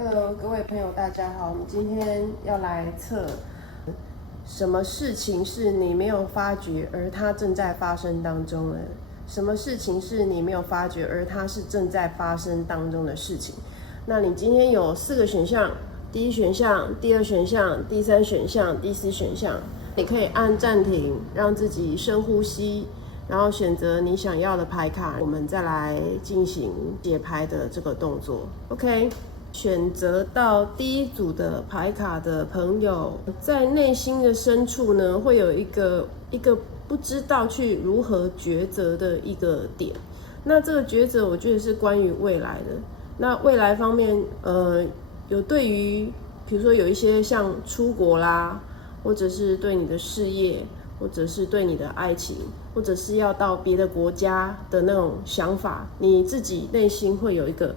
Hello，各位朋友，大家好。我们今天要来测什么事情是你没有发觉，而它正在发生当中的？什么事情是你没有发觉，而它是正在发生当中的事情？那你今天有4个选项：第一选项、第二选项、第三选项、第四选项。你可以按暂停，让自己深呼吸，然后选择你想要的牌卡，我们再来进行解牌的这个动作。OK。选择到第一组的牌卡的朋友，在内心的深处呢，会有一个不知道去如何抉择的一个点。那这个抉择，我觉得是关于未来的。那未来方面，有对于比如说有一些像出国啦，或者是对你的事业，或者是对你的爱情，或者是要到别的国家的那种想法，你自己内心会有一个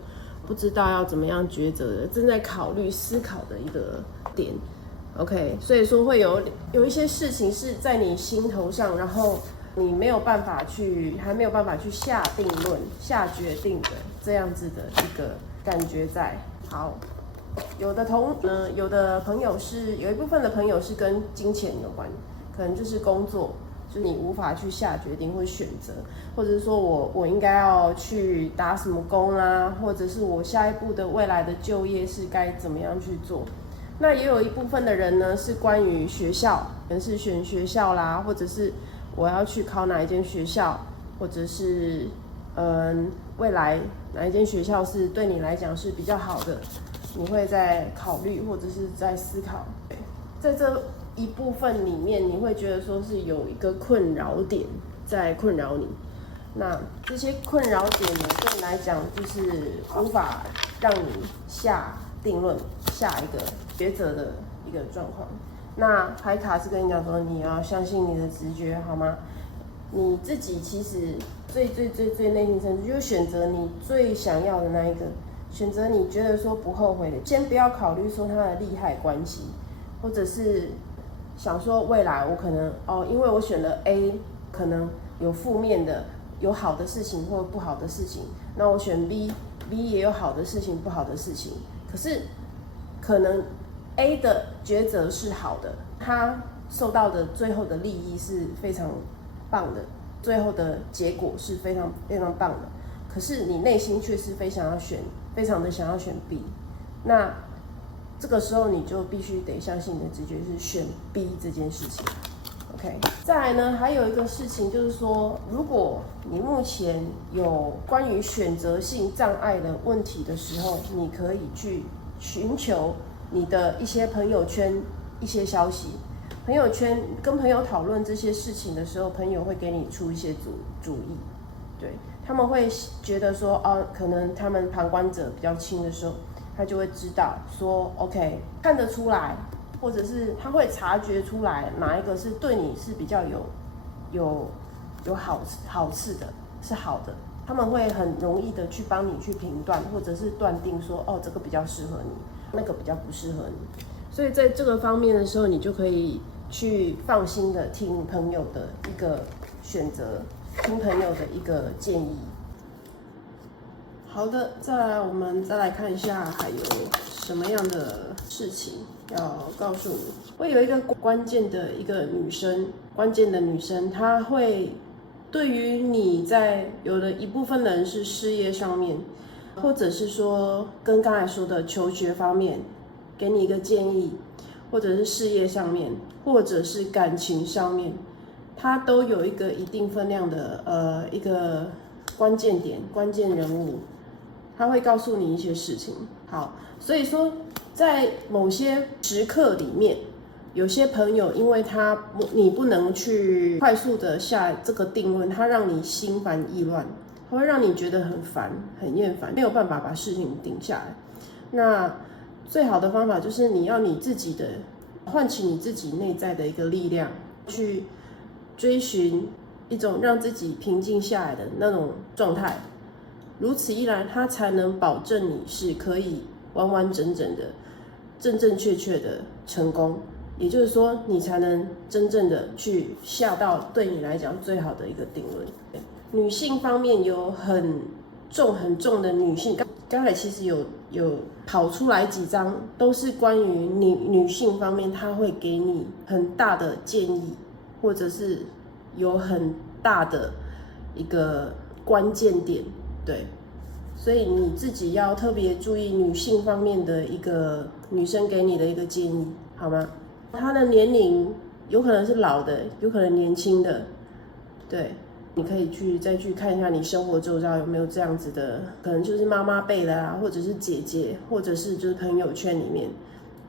不知道要怎么样抉择的，正在考虑思考的一个点 ，OK， 所以说会有一些事情是在你心头上，然后你还没有办法去下定论、下决定的这样子的一个感觉在。好，有的朋友是有一部分的朋友是跟金钱有关，可能就是工作。就是你无法去下决定或选择，或者是说我应该要去打什么工啦，或者是我下一步的未来的就业是该怎么样去做。那也有一部分的人呢是关于学校，可能是选学校啦，或者是我要去考哪一间学校，或者是未来哪一间学校是对你来讲是比较好的，你会在考虑或者是在思考。在这一部分里面，你会觉得说是有一个困扰点在困扰你。那这些困扰点呢，对你来讲就是无法让你下定论、下一个抉择的一个状况。那牌卡是跟你讲说，你要相信你的直觉，好吗？你自己其实最内心深处就是选择你最想要的那一个，选择你觉得说不后悔的。先不要考虑说它的利害关系，或者是想说未来我可能因为我选了 A， 可能有负面的、有好的事情或不好的事情，那我选 B 也有好的事情、不好的事情。可是可能 A 的抉择是好的，他受到的最后的利益是非常棒的，最后的结果是非常棒的。可是你内心却是非常的想要选 B， 那这个时候你就必须得相信你的直觉是选 B 这件事情 ，OK。再来呢，还有一个事情就是说，如果你目前有关于选择性障碍的问题的时候，你可以去寻求你的一些朋友圈一些消息。朋友圈跟朋友讨论这些事情的时候，朋友会给你出一些主意，对，他们会觉得说可能他们旁观者比较清的时候。他就会知道说 ，OK， 看得出来，或者是他会察觉出来哪一个是对你是比较有好事的，是好的。他们会很容易的去帮你去评断，或者是断定说，这个比较适合你，那个比较不适合你。所以在这个方面的时候，你就可以去放心的听朋友的一个选择，听朋友的一个建议。好的，我们再来看一下还有什么样的事情要告诉你。会有一个关键的女生，她会对于你在有的一部分人是事业上面，或者是说跟刚才说的求学方面，给你一个建议，或者是事业上面，或者是感情上面，她都有一个一定分量的一个关键点、关键人物。他会告诉你一些事情，好，所以说在某些时刻里面，有些朋友因为你不能去快速的下这个定论，他让你心烦意乱，他会让你觉得很烦、很厌烦，没有办法把事情定下来。那最好的方法就是你自己的唤起你自己内在的一个力量，去追寻一种让自己平静下来的那种状态。如此一来，它才能保证你是可以完完整整的、正确的成功。也就是说，你才能真正的去下到对你来讲最好的一个定论。女性方面有很重的女性，刚才其实有有跑出来几张，都是关于女性方面，她会给你很大的建议，或者是有很大的一个关键点，对。所以你自己要特别注意女性方面的一个女生给你的一个建议，好吗？她的年龄有可能是老的，有可能年轻的，对，你可以再去看一下你生活周遭有没有这样子的，可能就是妈妈辈的啊，或者是姐姐，或者是就是朋友圈里面，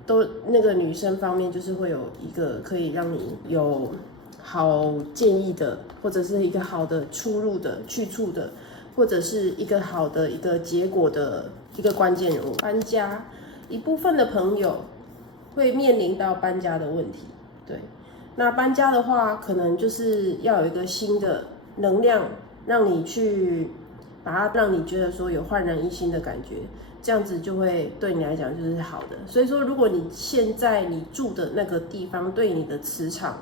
都那个女生方面就是会有一个可以让你有好建议的，或者是一个好的出入的去处的。或者是一个好的一个结果的一个关键人物。搬家，一部分的朋友会面临到搬家的问题，对。那搬家的话，可能就是要有一个新的能量，让你去把它，让你觉得说有焕然一新的感觉，这样子就会对你来讲就是好的。所以说，如果你现在你住的那个地方对你的磁场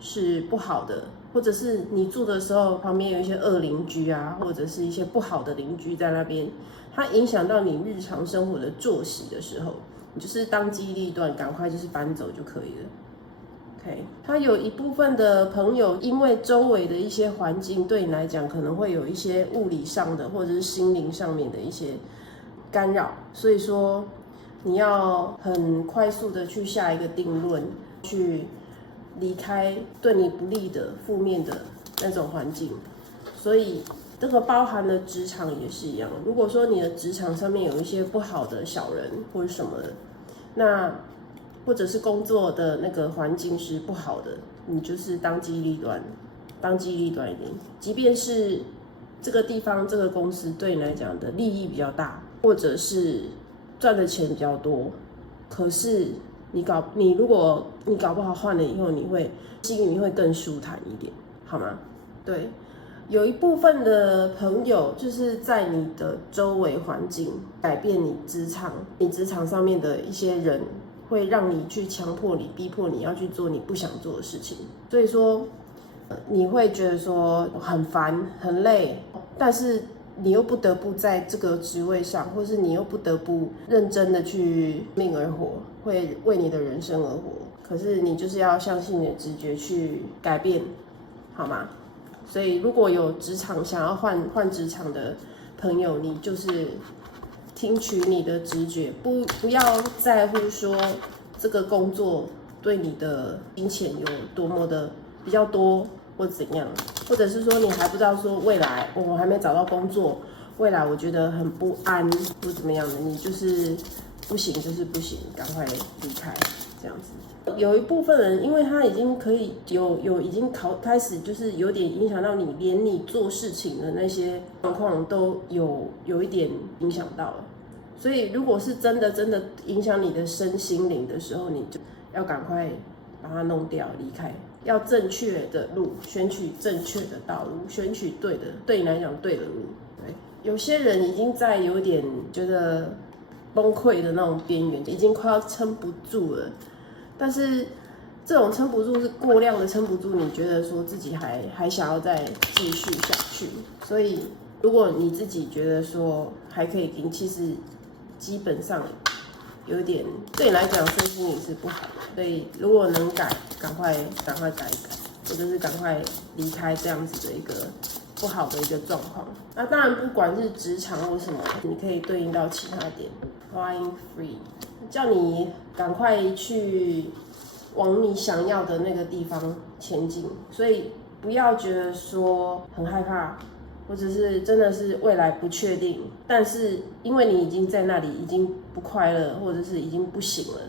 是不好的，或者是你住的时候旁边有一些恶邻居啊，或者是一些不好的邻居在那边，它影响到你日常生活的作息的时候，你就是当机立断，赶快就是搬走就可以了。OK， 他有一部分的朋友，因为周围的一些环境对你来讲可能会有一些物理上的或者是心灵上面的一些干扰，所以说你要很快速的去下一个定论，去离开对你不利的负面的那种环境。所以这个包含了职场也是一样，如果说你的职场上面有一些不好的小人或者什么的，那或者是工作的那个环境是不好的，你就是当机立断一点。即便是这个地方这个公司对你来讲的利益比较大，或者是赚的钱比较多，可是如果你搞不好换了以后，你会心里会更舒坦一点，好吗？对，有一部分的朋友就是在你的周围环境改变你职场上面的一些人，会让你去强迫你、逼迫你要去做你不想做的事情，所以说你会觉得说很烦、很累，但是你又不得不在这个职位上，或是你又不得不认真的去命而活，会为你的人生而活。可是你就是要相信你的直觉去改变，好吗？所以如果有职场想要换职场的朋友，你就是听取你的直觉，不要在乎说这个工作对你的金钱有多么的比较多或怎样，或者是说你还不知道说未来我还没找到工作，未来我觉得很不安或怎么样的，你就是不行就是不行，赶快离开这样子。有一部分人，因为他已经可以已经开始就是有点影响到你，连你做事情的那些状况都有一点影响到了。所以如果是真的影响你的身心灵的时候，你就要赶快把它弄掉，离开。要正确的路，选取正确的道路，选取对你来讲对的路。对，有些人已经在有点觉得崩溃的那种边缘，已经快要撑不住了。但是这种撑不住是过量的撑不住，你觉得说自己还想要再继续下去。所以如果你自己觉得说还可以赢，其实基本上有点对你来讲身心灵是不好的。所以如果能改，赶快改一改，或者是赶快离开这样子的一个不好的一个状况。那当然不管是职场或什么，你可以对应到其他点。Flying free， 叫你赶快去往你想要的那个地方前进，所以不要觉得说很害怕，或者是真的是未来不确定，但是因为你已经在那里已经不快乐，或者是已经不行了，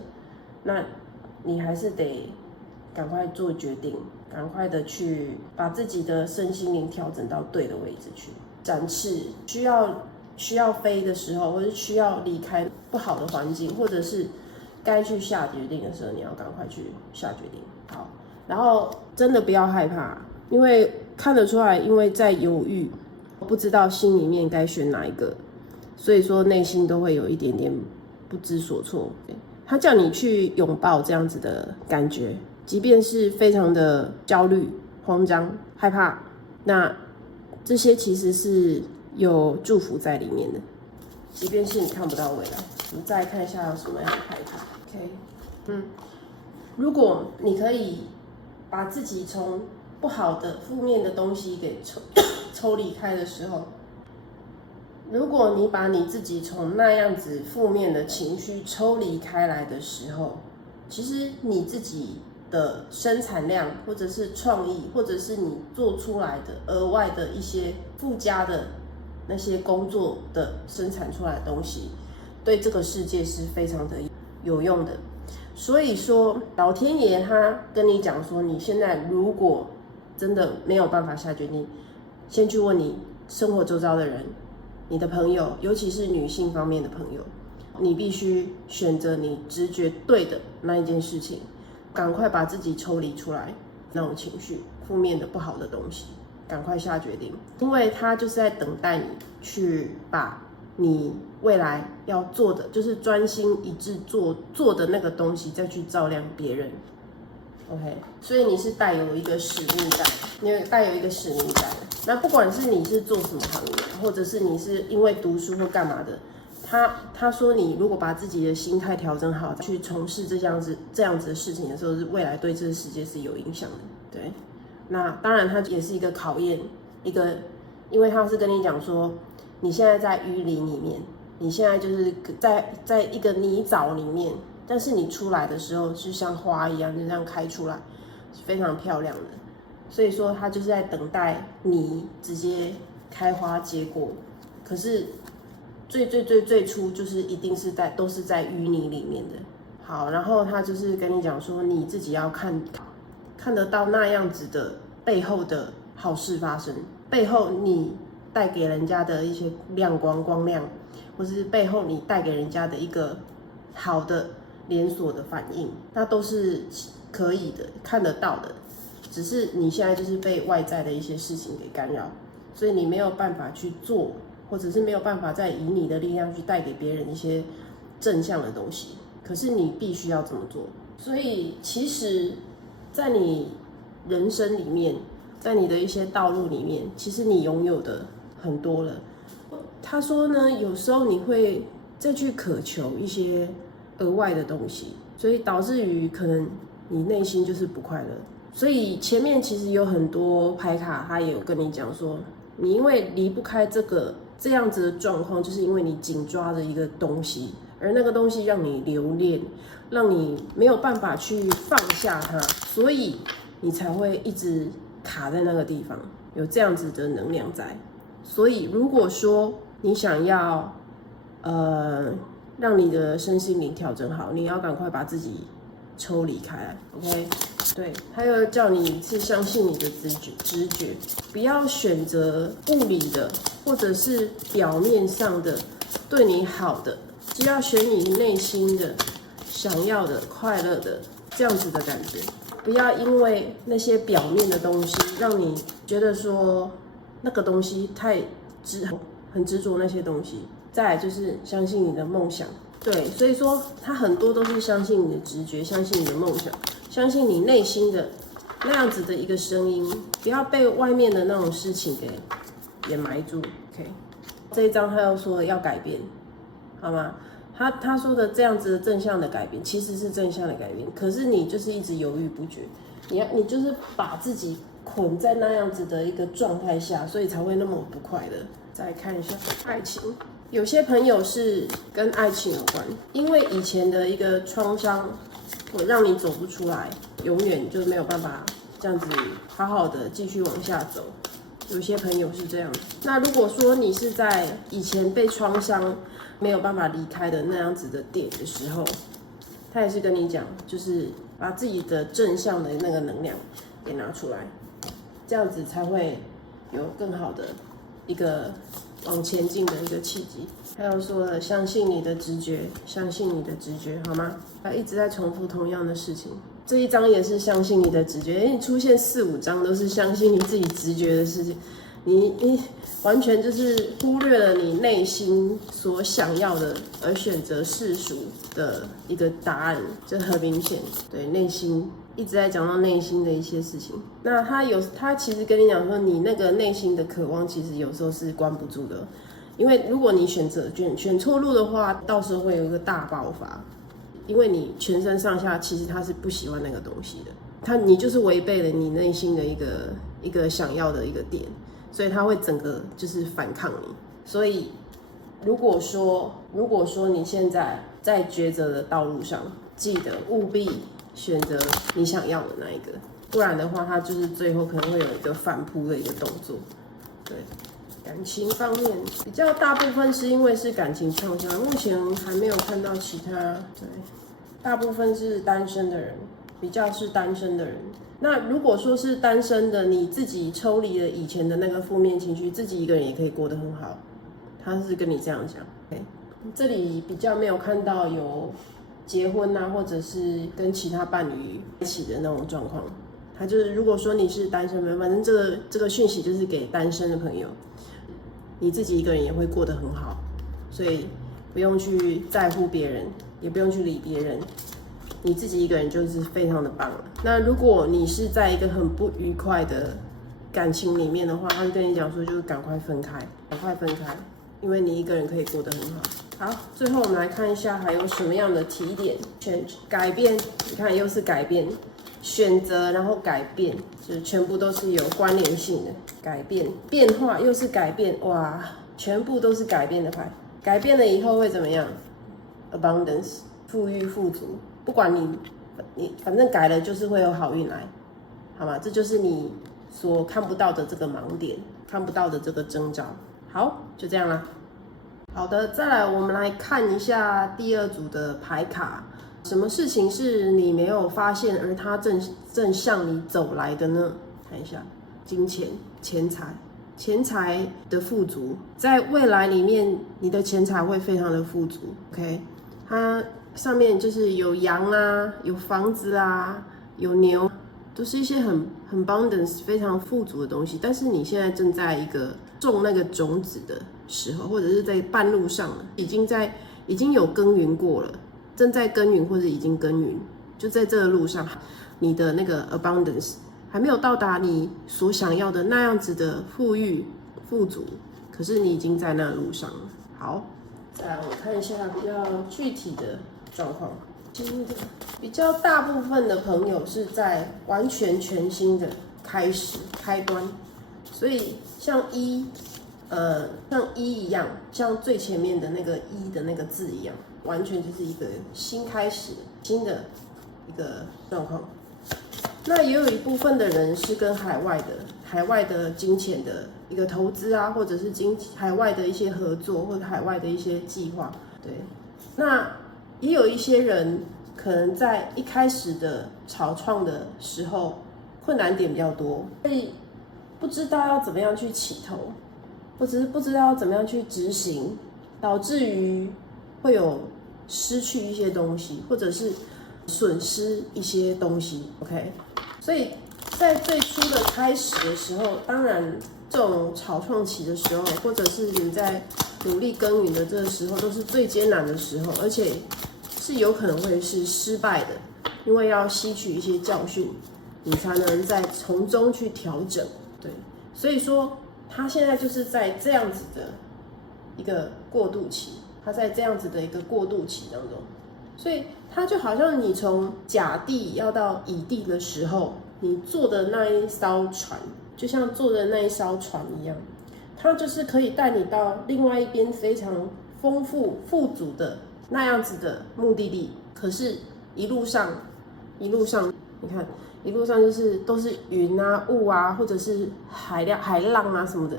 那你还是得赶快做决定，赶快的去把自己的身心灵调整到对的位置去，展翅。需要飞的时候，或者需要离开不好的环境，或者是该去下决定的时候，你要赶快去下决定。好，然后真的不要害怕，因为看得出来，因为在犹豫，不知道心里面该选哪一个，所以说内心都会有一点点不知所措。他叫你去拥抱这样子的感觉，即便是非常的焦虑、慌张、害怕，那这些其实是有祝福在里面的。即便是你看不到未来。我们再来看一下有什么样的牌卡。OK， 如果你可以把自己从不好的、负面的东西给抽离开的时候，如果你把你自己从那样子负面的情绪抽离开来的时候，其实你自己的生产量，或者是创意，或者是你做出来的额外的一些附加的那些工作的生产出来的东西，对这个世界是非常的有用的。所以说，老天爷他跟你讲说，你现在如果真的没有办法下决定，先去问你生活周遭的人，你的朋友，尤其是女性方面的朋友，你必须选择你直觉对的那一件事情，赶快把自己抽离出来，那种情绪、负面的、不好的东西，赶快下决定，因为他就是在等待你去把你未来要做的，就是专心一致做的那个东西，再去照亮别人。OK， 所以你是带有一个使命感，你带有一个使命感。那不管是你是做什么行业，或者是你是因为读书或干嘛的，他说你如果把自己的心态调整好，去从事这样子的事情的时候，是未来对这个世界是有影响的。对，那当然它也是一个考验，因为他是跟你讲说，你现在在淤泥里面，你现在就是在一个泥沼里面。但是你出来的时候是像花一样，就这样开出来，是非常漂亮的。所以说，它就是在等待你直接开花结果。可是最初就是一定是都是在淤泥里面的。好，然后他就是跟你讲说，你自己要看得到那样子的背后的好事发生，背后你带给人家的一些光亮，或是背后你带给人家的一个好的连锁的反应，那都是可以的，看得到的。只是你现在就是被外在的一些事情给干扰，所以你没有办法去做，或者是没有办法再以你的力量去带给别人一些正向的东西。可是你必须要这么做。所以其实，在你人生里面，在你的一些道路里面，其实你拥有的很多了。他说呢，有时候你会再去渴求一些额外的东西，所以导致于可能你内心就是不快乐。所以前面其实有很多牌卡，他也有跟你讲说，你因为离不开这样子的状况，就是因为你紧抓着一个东西，而那个东西让你留恋，让你没有办法去放下它，所以你才会一直卡在那个地方，有这样子的能量在。所以如果说你想要让你的身心灵调整好，你要赶快把自己抽离开来 ，OK？ 对，还有叫你是相信你的直觉，不要选择物理的或者是表面上的对你好的，只要选你内心的想要的快乐的这样子的感觉，不要因为那些表面的东西让你觉得说那个东西很执着那些东西。再来就是相信你的梦想，对，所以说他很多都是相信你的直觉，相信你的梦想，相信你内心的那样子的一个声音，不要被外面的那种事情给掩埋住。OK， 这一章他又说要改变，好吗？他说的这样子的正向的改变，其实是正向的改变，可是你就是一直犹豫不决，你就是把自己捆在那样子的一个状态下，所以才会那么不快乐。再看一下爱情。有些朋友是跟爱情有关，因为以前的一个创伤，我让你走不出来，永远就没有办法这样子好好的继续往下走。有些朋友是这样。那如果说你是在以前被创伤没有办法离开的那样子的点的时候，他也是跟你讲，就是把自己的正向的那个能量给拿出来，这样子才会有更好的一个往前进的一个契机。还有说了，相信你的直觉，相信你的直觉，好吗？一直在重复同样的事情。这一章也是相信你的直觉，因为出现4、5章都是相信你自己直觉的事情，你完全就是忽略了你内心所想要的，而选择世俗的一个答案，这很明显。对，内心一直在讲到内心的一些事情。那他其实跟你讲说，你那个内心的渴望，其实有时候是关不住的，因为如果你选错路的话，到时候会有一个大爆发，因为你全身上下其实他是不喜欢那个东西的，你就是违背了你内心的一个想要的一个点，所以他会整个就是反抗你。所以如果说你现在在抉择的道路上，记得务必选择你想要的那一个，不然的话，他就是最后可能会有一个反扑的一个动作。对，感情方面比较大部分是因为是感情创伤，目前还没有看到其他。对，大部分是单身的人，比较是单身的人。那如果说是单身的，你自己抽离了以前的那个负面情绪，自己一个人也可以过得很好。他是跟你这样讲。Okay? 这里比较没有看到有结婚啊，或者是跟其他伴侣一起的那种状况。他就是，如果说你是单身的，反正这个讯息就是给单身的朋友，你自己一个人也会过得很好，所以不用去在乎别人，也不用去理别人，你自己一个人就是非常的棒了。那如果你是在一个很不愉快的感情里面的话，他跟你讲说，就是赶快分开，因为你一个人可以过得很好。好，最后我们来看一下还有什么样的提点 change 改变，你看又是改变。选择，然后改变，就是全部都是有关联性的改变，变化又是改变，哇，全部都是改变的牌。改变了以后会怎么样 ？abundance， 富裕富足，不管你反正改了就是会有好运来，好吗？这就是你所看不到的这个盲点，看不到的这个征兆。好，就这样啦。好的，再来我们来看一下第二组的牌卡。什么事情是你没有发现，而它正向你走来的呢？看一下，金钱、钱财的富足，在未来里面，你的钱财会非常的富足。OK， 它上面就是有羊啊，有房子啊，有牛，都是一些很 abundance 非常富足的东西。但是你现在正在一个种那个种子的时候，或者是在半路上了，已经有耕耘过了。正在耕耘或者已经耕耘，就在这个路上，你的那个 abundance 还没有到达你所想要的那样子的富裕富足，可是你已经在那路上了。好，再来我看一下比较具体的状况。比较大部分的朋友是在完全全新的开端，所以像一一样，像最前面的那个一的那个字一样。完全就是一个新开始，新的一个状况。那也有一部分的人是跟海外的金钱的一个投资啊，或者是海外的一些合作，或者海外的一些计划。对，那也有一些人可能在一开始的草创的时候，困难点比较多，所以不知道要怎么样去起头，或者是不知道要怎么样去执行，导致于会有失去一些东西，或者是损失一些东西 ，OK？ 所以在最初的开始的时候，当然这种草创期的时候，或者是你在努力耕耘的这个时候，都是最艰难的时候，而且是有可能会是失败的，因为要吸取一些教训，你才能再从中去调整。对，所以说他现在就是在这样子的一个过渡期。他在这样子的一个过渡期当中，所以他就好像你从甲地要到乙地的时候，你坐的那一艘船，就像坐的那一艘船一样，它就是可以带你到另外一边非常丰富富足的那样子的目的地。可是一路上，你看，一路上都是云啊、雾啊，或者是海浪啊什么的。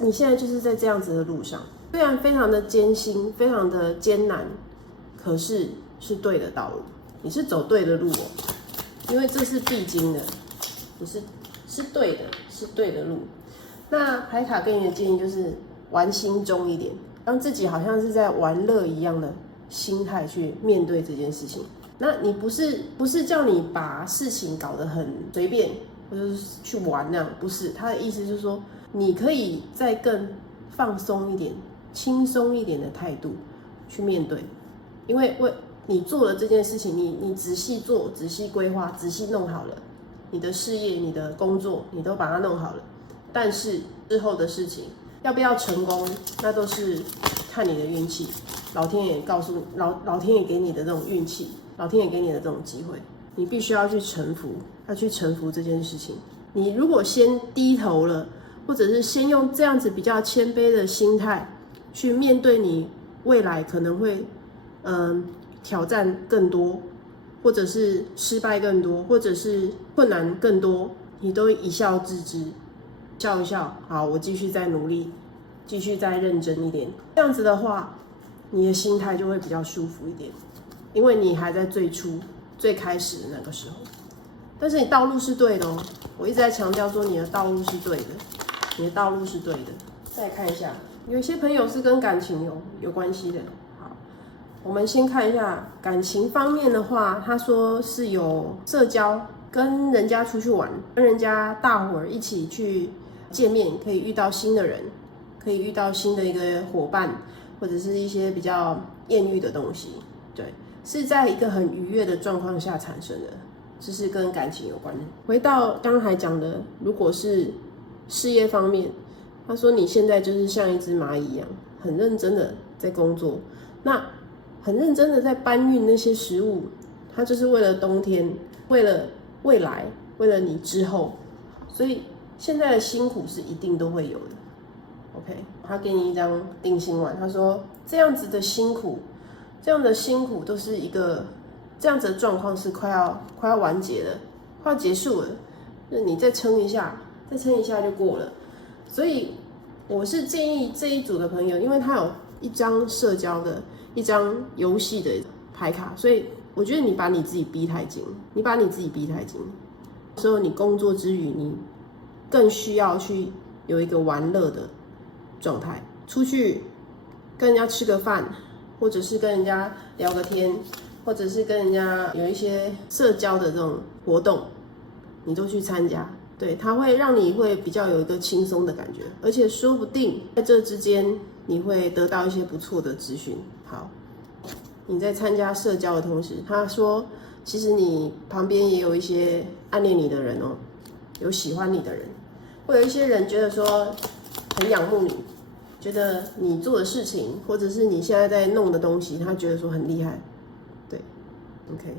你现在就是在这样子的路上。虽然非常的艰辛，非常的艰难，可是是对的道路，你是走对的路哦，因为这是必经的，是对的路。那牌卡给你的建议就是玩心中一点，让自己好像是在玩乐一样的心态去面对这件事情。那你不是叫你把事情搞得很随便，或者是去玩那样，不是。他的意思就是说，你可以再更放松一点。轻松一点的态度去面对，因为你做了这件事情，你仔细做、仔细规划、仔细弄好了，你的事业、你的工作，你都把它弄好了。但是之后的事情，要不要成功，那都是看你的运气。老天爷告诉老天爷给你的这种运气，老天爷给你的这种机会，你必须要去臣服，要去臣服这件事情。你如果先低头了，或者是先用这样子比较谦卑的心态去面对你未来可能会挑战更多，或者是失败更多，或者是困难更多，你都一笑置之，笑一笑，好，我继续再努力，继续再认真一点。这样子的话，你的心态就会比较舒服一点，因为你还在最初、最开始的那个时候。但是你道路是对的哦，我一直在强调说你的道路是对的，你的道路是对的。再看一下，有一些朋友是跟感情有关系的。好，我们先看一下感情方面的话，他说是有社交，跟人家出去玩，跟人家大伙儿一起去见面，可以遇到新的人，可以遇到新的一个伙伴，或者是一些比较艳遇的东西。对，是在一个很愉悦的状况下产生的，这是跟感情有关的。回到刚才讲的，如果是事业方面，他说你现在就是像一只蚂蚁一样，很认真的在工作，那很认真的在搬运那些食物，他就是为了冬天，为了未来，为了你之后，所以现在的辛苦是一定都会有的。OK， 他给你一张定心丸，他说这样子的辛苦，这样的辛苦都是一个这样子的状况是快要完结了，快要结束了，就是你再撑一下，再撑一下就过了。所以我是建议这一组的朋友，因为他有一张社交的、一张游戏的牌卡，所以我觉得你把你自己逼太紧，你把你自己逼太紧，有时候你工作之余，你更需要去有一个玩乐的状态，出去跟人家吃个饭，或者是跟人家聊个天，或者是跟人家有一些社交的这种活动，你都去参加。对，它会让你会比较有一个轻松的感觉，而且说不定在这之间你会得到一些不错的资讯。好，你在参加社交的同时，他说其实你旁边也有一些暗恋你的人哦，有喜欢你的人，会有一些人觉得说很仰慕你，觉得你做的事情或者是你现在在弄的东西，他觉得说很厉害。对 ，OK，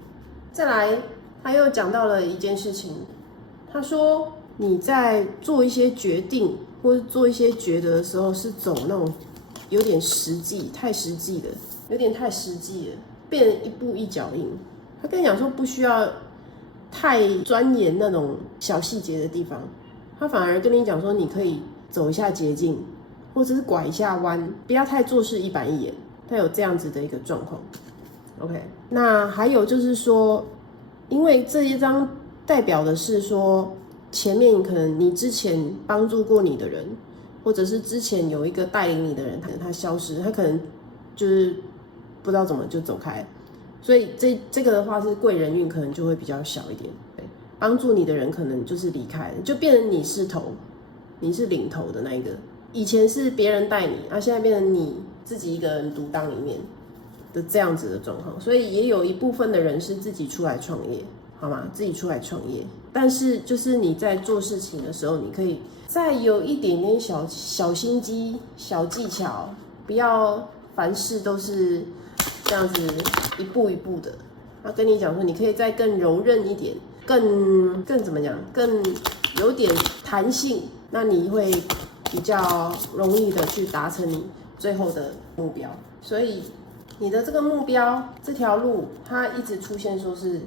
再来他又讲到了一件事情。他说你在做一些决定或者做一些抉择的时候，是走那种有点实际、太实际的，有点太实际了，变成一步一脚印。他跟你讲说不需要太钻研那种小细节的地方，他反而跟你讲说你可以走一下捷径，或者是拐一下弯，不要太做事一板一眼。他有这样子的一个状况。OK， 那还有就是说，因为这一张代表的是说，前面可能你之前帮助过你的人，或者是之前有一个带领你的人，可能他消失，他可能就是不知道怎么就走开，所以这个的话是贵人运可能就会比较小一点。对，帮助你的人可能就是离开了，就变成你是头，你是领头的那一个。以前是别人带你，现在变成你自己一个人独当一面的这样子的状况，所以也有一部分的人是自己出来创业。好吗？自己出来创业，但是就是你在做事情的时候，你可以再有一点点小心机、小技巧，不要凡事都是这样子一步一步的。他跟你讲说，你可以再更柔韧一点，更怎么讲，更有点弹性，那你会比较容易的去达成你最后的目标。所以你的这个目标这条路，它一直出现说是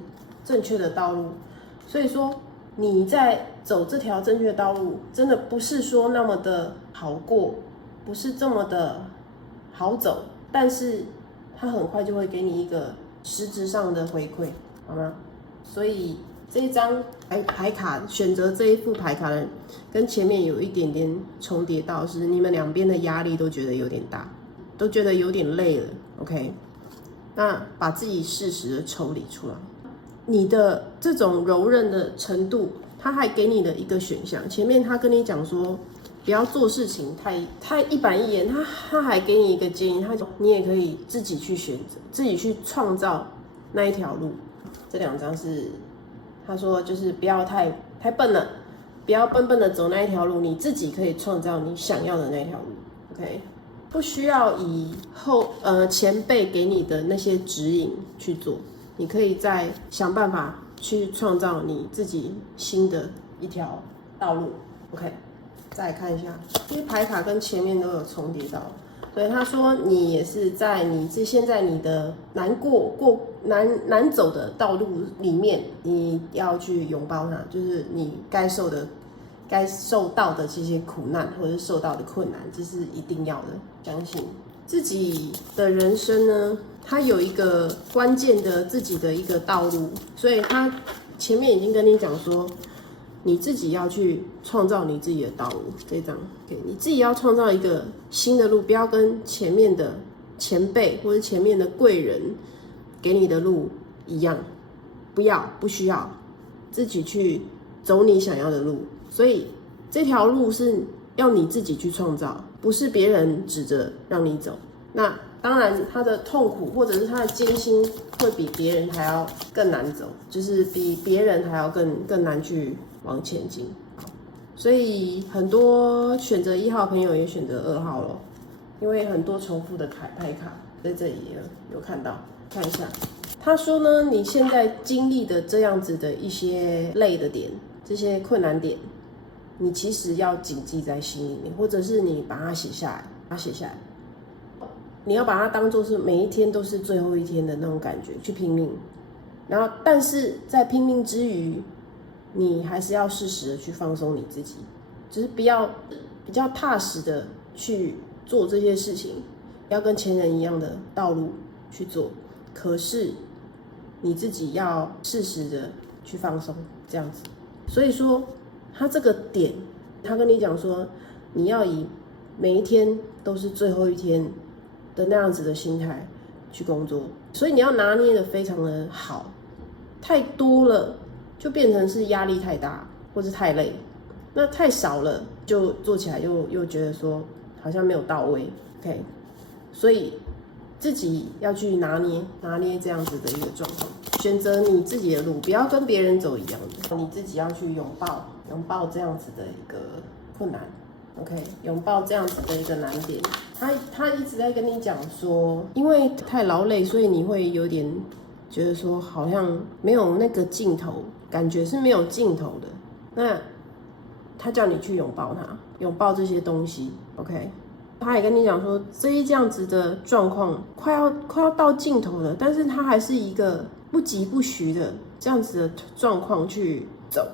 正确的道路，所以说你在走这条正确的道路，真的不是说那么的好过，不是这么的好走，但是它很快就会给你一个实质上的回馈，好吗？所以这一张牌卡选择这一副牌卡的人，跟前面有一点点重叠到，是你们两边的压力都觉得有点大，都觉得有点累了。OK， 那把自己适时的抽离出来。你的这种柔韧的程度，他还给你的一个选项。前面他跟你讲说，不要做事情太一板一眼，他还给你一个建议，他说你也可以自己去选择，自己去创造那一条路。这两张是他说就是不要太笨了，不要笨笨的走那一条路，你自己可以创造你想要的那条路。OK， 不需要以前辈给你的那些指引去做，你可以再想办法去创造你自己新的一条道路。OK， 再来看一下，因为牌卡跟前面都有重叠到。对，他说你也是在现在你的难走的道路里面，你要去拥抱它，就是你该受到的这些苦难或者是受到的困难，这是一定要的。相信自己的人生呢，它有一个关键的自己的一个道路，所以他前面已经跟你讲说，你自己要去创造你自己的道路。这张，你自己要创造一个新的路，不要跟前面的前辈或者前面的贵人给你的路一样，不需要，自己去走你想要的路。所以这条路是要你自己去创造，不是别人指着让你走。那当然，他的痛苦或者是他的艰辛会比别人还要更难走，就是比别人还要更难去往前进。所以很多选择1号朋友也选择2号咯，因为很多重复的牌卡在这里有看到，看一下。他说呢，你现在经历的这样子的一些累的点，这些困难点，你其实要谨记在心里面，或者是你把它写下来，你要把它当作是每一天都是最后一天的那种感觉去拼命。然后，但是在拼命之余，你还是要适时的去放松你自己，就是比较踏实的去做这些事情，要跟前人一样的道路去做。可是你自己要适时的去放松，这样子。所以说，他这个点，他跟你讲说，你要以每一天都是最后一天的那样子的心态去工作，所以你要拿捏的非常的好，太多了就变成是压力太大或是太累，那太少了就做起来又觉得说好像没有到位。 OK， 所以自己要去拿捏这样子的一个状况，选择你自己的路，不要跟别人走一样的，你自己要去拥抱这样子的一个困难。OK， 拥抱这样子的一个难点。他一直在跟你讲说，因为太劳累，所以你会有点觉得说好像没有那个尽头，感觉是没有尽头的。那他叫你去拥抱它，拥抱这些东西。OK， 他也跟你讲说，这样子的状况快要到尽头了，但是他还是一个不疾不徐的这样子的状况去走。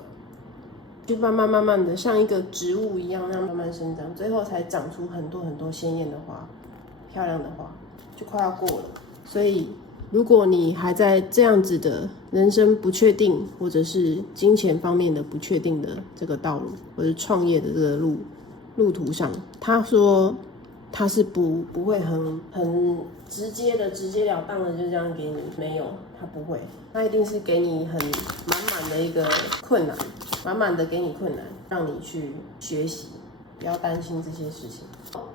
就慢慢的像一个植物一样，让慢慢生长，最后才长出很多鲜艳的花，漂亮的花，就快要过了。所以，如果你还在这样子的人生不确定，或者是金钱方面的不确定的这个道路，或者创业的这个路途上，他说他是不会很直截了当的就这样给你，没有，他不会，他一定是给你很满的一个困难。满满的给你困难，让你去学习，不要担心这些事情。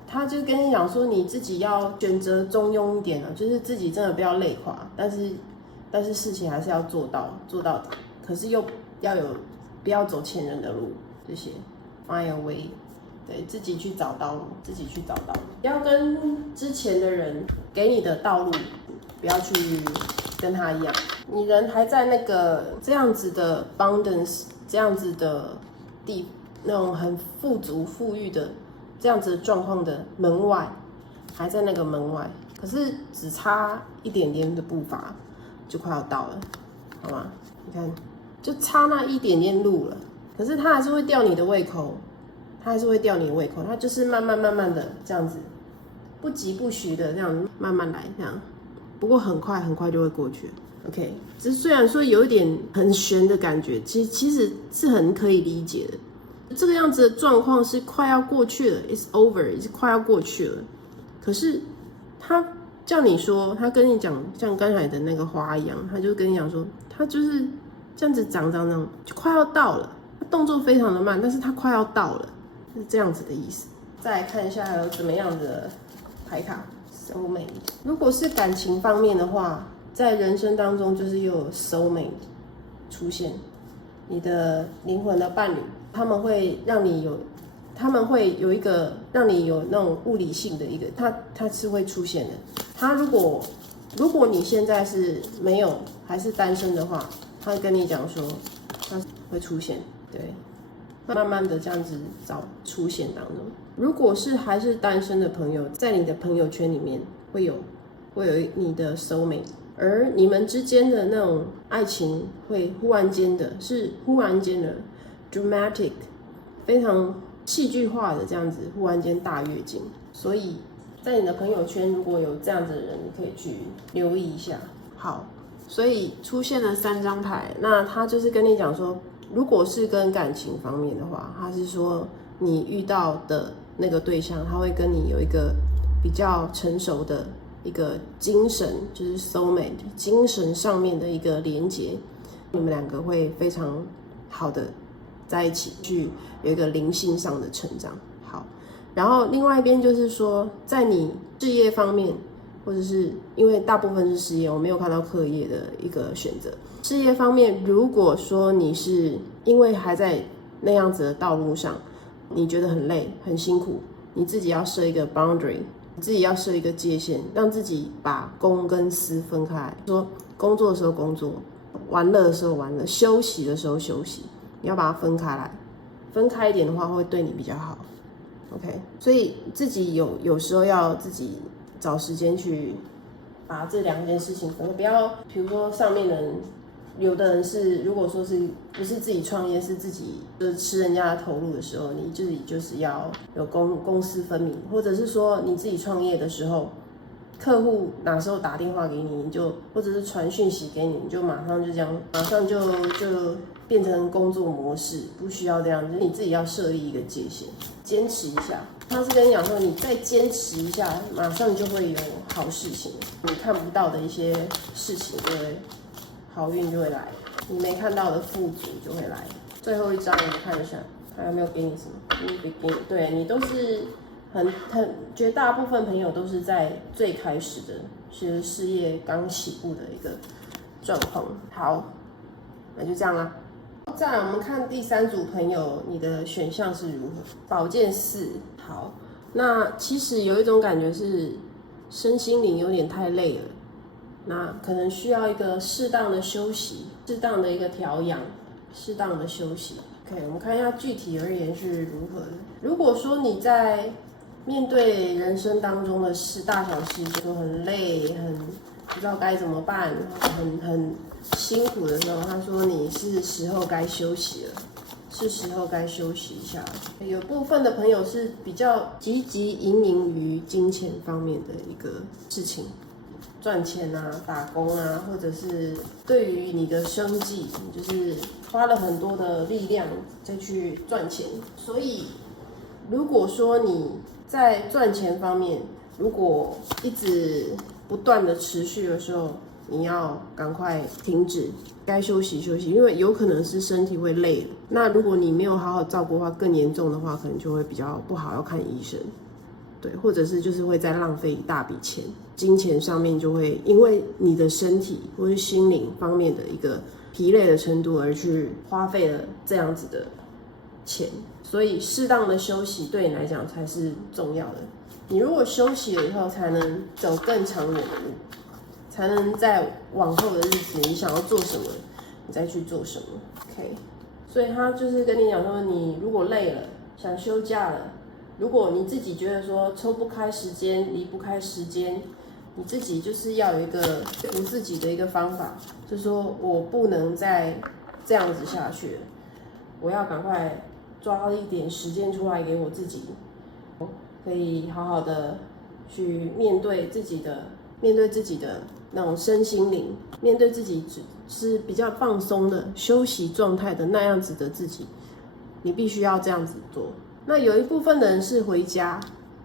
他就跟你讲说，你自己要选择中庸一点啊，就是自己真的不要累垮，但是事情还是要做到底，可是又要不要走前人的路，这些 find a way， 对自己去找道路，不要跟之前的人给你的道路，不要去跟他一样。你人还在那个这样子的 abundance。这样子的那种很富足富裕的这样子的状况的门外，还在那个门外，可是只差一点点的步伐就快要到了，好吗？你看，就差那一点点路了，可是它还是会吊你的胃口，它就是慢慢的这样子，不疾不徐的这样慢慢来，这样，不过很快就会过去了。OK， 这虽然说有一点很悬的感觉，其实是很可以理解的。这个样子的状况是快要过去了 ，it's over， 是快要过去了。可是他叫你说，他跟你讲，像刚才的那个花一样，他就跟你讲说，他就是这样子长，就快要到了。他动作非常的慢，但是他快要到了，是这样子的意思。再来看一下还有怎么样的牌卡 ，soulmate。如果是感情方面的话，在人生当中，就是又有 soulmate 出现，你的灵魂的伴侣，他们会有一个让你有那种物理性的一个，它是会出现的。他如果你现在是没有还是单身的话，他会跟你讲说他会出现，对，慢慢的这样子出现当中。如果是还是单身的朋友，在你的朋友圈里面会有你的 soulmate， 而你们之间的那种爱情会忽然间的 dramatic， 非常戏剧化的这样子，忽然间大跃进。所以在你的朋友圈如果有这样子的人，你可以去留意一下。好，所以出现了3张牌，那他就是跟你讲说，如果是跟感情方面的话，他是说你遇到的那个对象，他会跟你有一个比较成熟的一个精神，就是 soulmate， 精神上面的一个连结，你们2个会非常好的在一起，去有一个灵性上的成长。好，然后另外一边就是说，在你事业方面，或者是因为大部分是事业，我没有看到课业的一个选择。事业方面，如果说你是因为还在那样子的道路上，你觉得很累很辛苦，你自己要设一个 boundary， 你自己要设一个界限，让自己把公跟私分开来，说工作的时候工作，玩乐的时候玩乐，休息的时候休息，你要把它分开来，分开一点的话会对你比较好。 OK， 所以自己有时候要自己找时间去把这2件事情分开，不要比如说上面的人，有的人是如果说是不是自己创业，是自己就是吃人家的投入的时候，你自己就是要有公私分明，或者是说你自己创业的时候，客户哪时候打电话给你，你就或者是传讯息给你，你就马上就这样，马上就变成工作模式，不需要这样，就是你自己要设立一个界限，坚持一下。他是跟你讲说，你再坚持一下，马上就会有好事情，你看不到的一些事情就会好运就会来，你没看到的富足就会来。最后一张我们看一下，看有没有给你什么？给你，对你都是很绝大部分朋友都是在最开始的，是事业刚起步的一个状况。好，那就这样啦。再来我们看第3组朋友，你的选项是如何？宝剑4。好，那其实有一种感觉是身心灵有点太累了，那可能需要一个适当的休息，适当的一个调养，适当的休息。OK， 我们看一下具体而言是如何的。如果说你在面对人生当中的大小事，就很累，很不知道该怎么办，很辛苦的时候，他说你是时候该休息了，是时候该休息一下了。有部分的朋友是比较积极营于金钱方面的一个事情，赚钱啊，打工啊，或者是对于你的生计，你就是花了很多的力量再去赚钱。所以如果说你在赚钱方面，如果一直不断的持续的时候，你要赶快停止，该休息休息，因为有可能是身体会累了。那如果你没有好好照顾的话，更严重的话，可能就会比较不好，要看医生。对，或者是就是会再浪费一大笔钱，金钱上面就会因为你的身体或是心灵方面的一个疲累的程度而去花费了这样子的钱。所以适当的休息对你来讲才是重要的。你如果休息了以后，才能走更长远的路，才能在往后的日子，你想要做什么，你再去做什么。OK， 所以他就是跟你讲说，你如果累了，想休假了，如果你自己觉得说抽不开时间，离不开时间，你自己就是要有一个服自己的一个方法，就是说我不能再这样子下去了，我要赶快抓一点时间出来给我自己，可以好好的去面对自己的那种身心灵，面对自己是比较放松的休息状态的那样子的自己，你必须要这样子做。那有一部分的人是回家，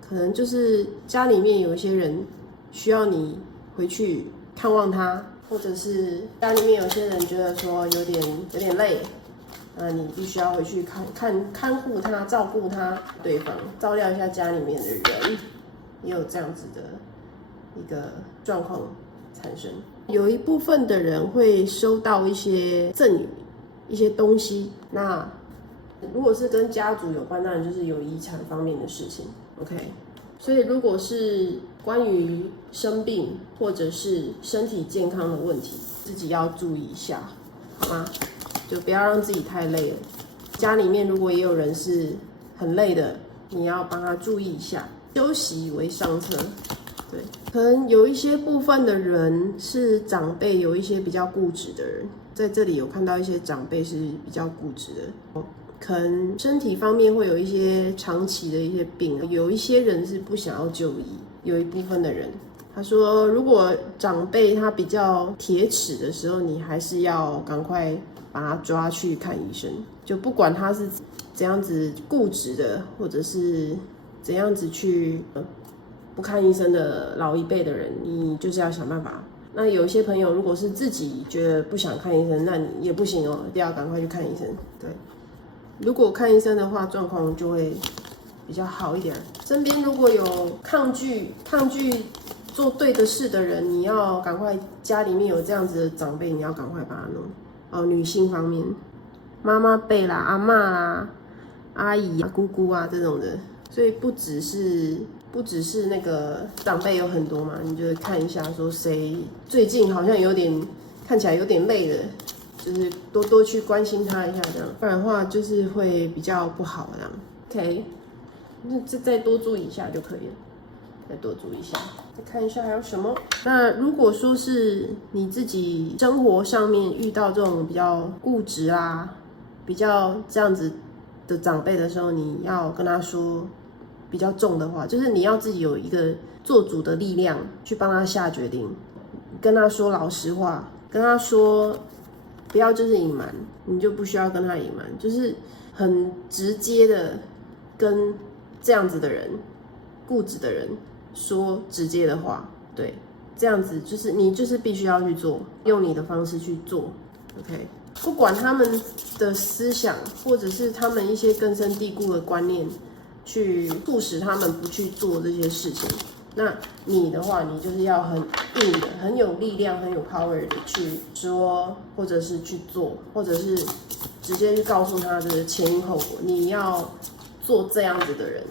可能就是家里面有一些人需要你回去看望他，或者是家里面有些人觉得说有点累，那你必须要回去看护他，照顾他，对方照料一下家里面的人，也有这样子的一个状况产生。有一部分的人会收到一些赠与，一些东西。那如果是跟家族有关，当然就是有遗产方面的事情。OK， 所以如果是关于生病或者是身体健康的问题，自己要注意一下，好吗？就不要让自己太累了。家里面如果也有人是很累的，你要帮他注意一下，休息为上策。对，可能有一些部分的人是长辈，有一些比较固执的人，在这里有看到一些长辈是比较固执的。可能身体方面会有一些长期的一些病，有一些人是不想要就医，有一部分的人他说，如果长辈他比较铁齿的时候，你还是要赶快把他抓去看医生，就不管他是怎样子固执的，或者是怎样子去不看医生的老一辈的人，你就是要想办法。那有一些朋友如果是自己觉得不想看医生，那你也不行哦，一定要赶快去看医生。对。如果看医生的话，状况就会比较好一点。身边如果有抗拒做对的事的人，你要赶快，家里面有这样子的长辈，你要赶快把他弄。女性方面，妈妈辈啦、阿嬷啦、阿姨啊、姑姑啊这种的，所以不只是那个长辈有很多嘛，你就看一下说谁最近好像看起来有点累了。就是多去关心他一下，这样，不然的话就是会比较不好这样。OK， 那再多注意一下就可以了，再多注意一下，再看一下还有什么。那如果说是你自己生活上面遇到这种比较固执啊、比较这样子的长辈的时候，你要跟他说比较重的话，就是你要自己有一个做主的力量去帮他下决定，跟他说老实话，跟他说。不要就是隐瞒，你就不需要跟他隐瞒，就是很直接的跟这样子的人、固执的人说直接的话，对，这样子就是你就是必须要去做，用你的方式去做 ，OK， 不管他们的思想或者是他们一些根深蒂固的观念，去促使他们不去做这些事情。那你的话，你就是要很硬的、很有力量、很有 power 的去说，或者是去做，或者是直接去告诉他的前因后果。你要做这样子的人，